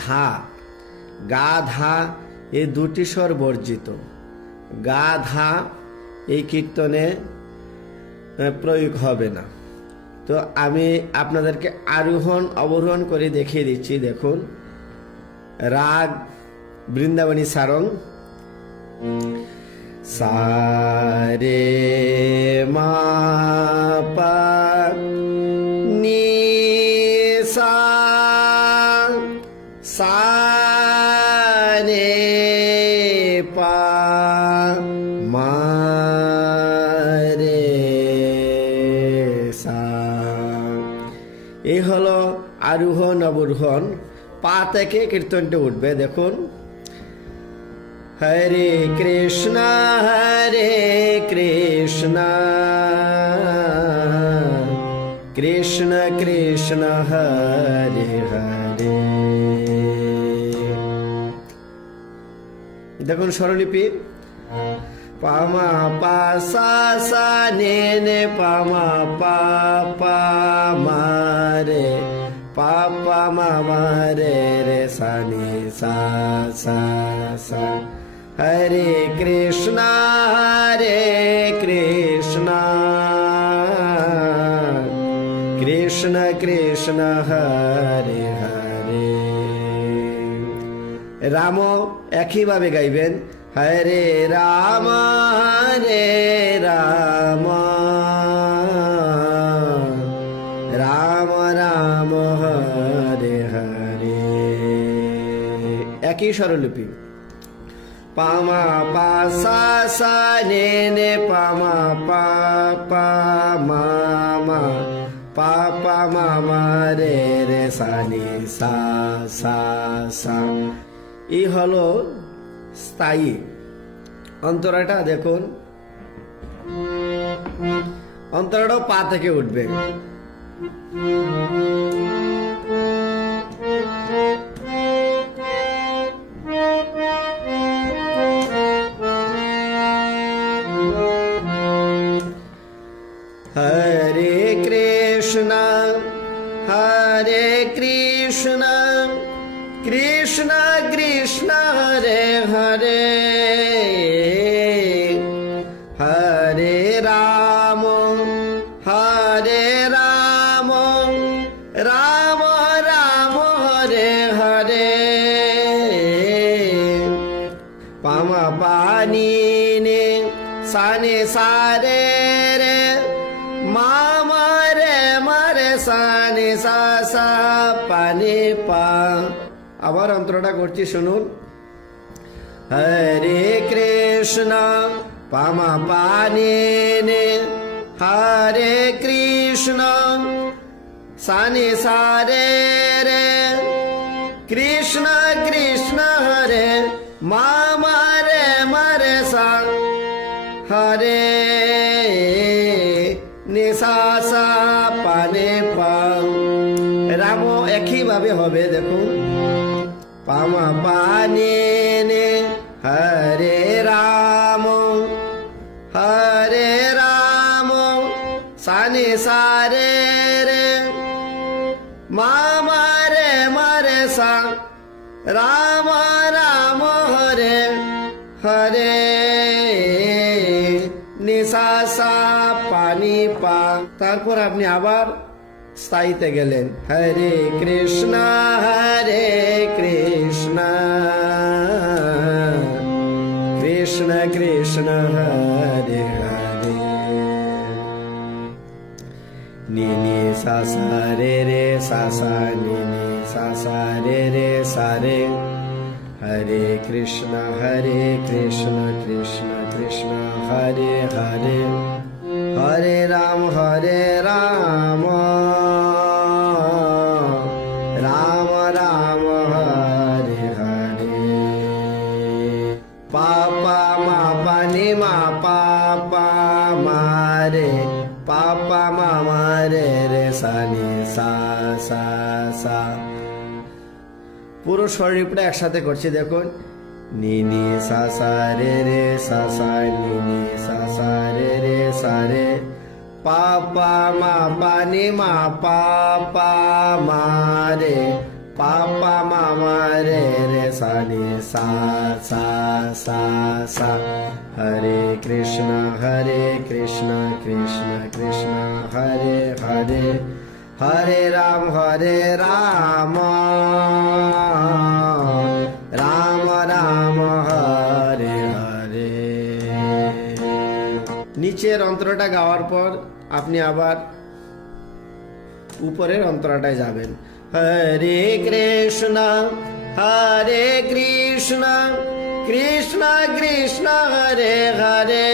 ধা, গা ধা এই দুটি স্বর বর্জিত। গা ধা এই কীর্তনে প্রয়োগ হবে না। তো আমি আপনাদেরকে আরোহণ অবরোহণ করে দেখিয়ে দিচ্ছি। দেখুন, রাগ বৃন্দাবনী সারং, সা রে মা পা নি সা, সা রে পা মা রে সা। এই হলো আরোহণ অবরোহণ। পা থেকে কীর্তনটা উঠবে। দেখুন, হরে কৃষ্ণ কৃষ্ণ কৃষ্ণ হরে হরে। দেখুন স্বরলিপি, পামা পা সা সা নে নে পামা পা পা মা রে, পা পা মা মা রে রে সা নি সা সা সা। হরে কৃষ্ণ কৃষ্ণ কৃষ্ণ হরে হরে। রাম একইভাবে গাইবেন, হরে রাম রাম রাম রাম হরে হরে। একই স্বরলিপি, পামা পা সা সা নে নে পামা পা পা মা মা, পা পা মা মা রে রে সা নি সা সা সা। এই হলো স্থায়ী অন্তরাটা। দেখুন, অন্তরাটাও পা থেকে উঠবে। হরে কৃষ্ণ কৃষ্ণ কৃষ্ণ হরে হরে, হরে রাম রাম রাম হরে হরে। পামা পানি নে সানে সারে রে, মা মারে মারে সানে সা সা পানে পা। আবার অন্তরটা করছি, শুনুন। হরে কৃষ্ণ পামা পানি নে, হরে কৃষ্ণ সানে সারে রে, কৃষ্ণ কৃষ্ণ হরে মা মারে মারে সা, হরে নিসা সা পানে পা। রাম একইভাবে হবে। দেখুন, পামা পানি নে, হরে রাম সানে সারে রে, মা মারে মারে সা, রাম রাম হরে হরে নিসা সা পানি পা। তারপর আপনি আবার স্থায়ীতে গেলেন, হরে কৃষ্ণ কৃষ্ণ কৃষ্ণ হরে হরে। নি নি সা সা রে রে সা সা নি নি সা সা রে রে সা রে। হরে কৃষ্ণ কৃষ্ণ কৃষ্ণ হরে হরে, হরে রাম রাম রাম হরে হরে। পাপা মা পানি মা পাপা মারে, পাপা মা মারে রে সানি সা সা সা। পুরো স্বরলিপিটা একসাথে করছি। দেখুন, নি নি সা সা রে রে সা সা নি নি সা সা রে রে সা রে, পাপা মা পানি মা পাপা মা রে, पापा मामा रे रे सा नि सा सा सा सा। हरे कृष्ण कृष्ण कृष्ण हरे हरे, हरे राम राम राम हरे हरे। নিচের অন্তরটা গাওয়ার পর আপনি আবার উপরের অন্তরটায় যাবেন। হরে কৃষ্ণ কৃষ্ণ কৃষ্ণ কৃষ্ণ হরে হরে।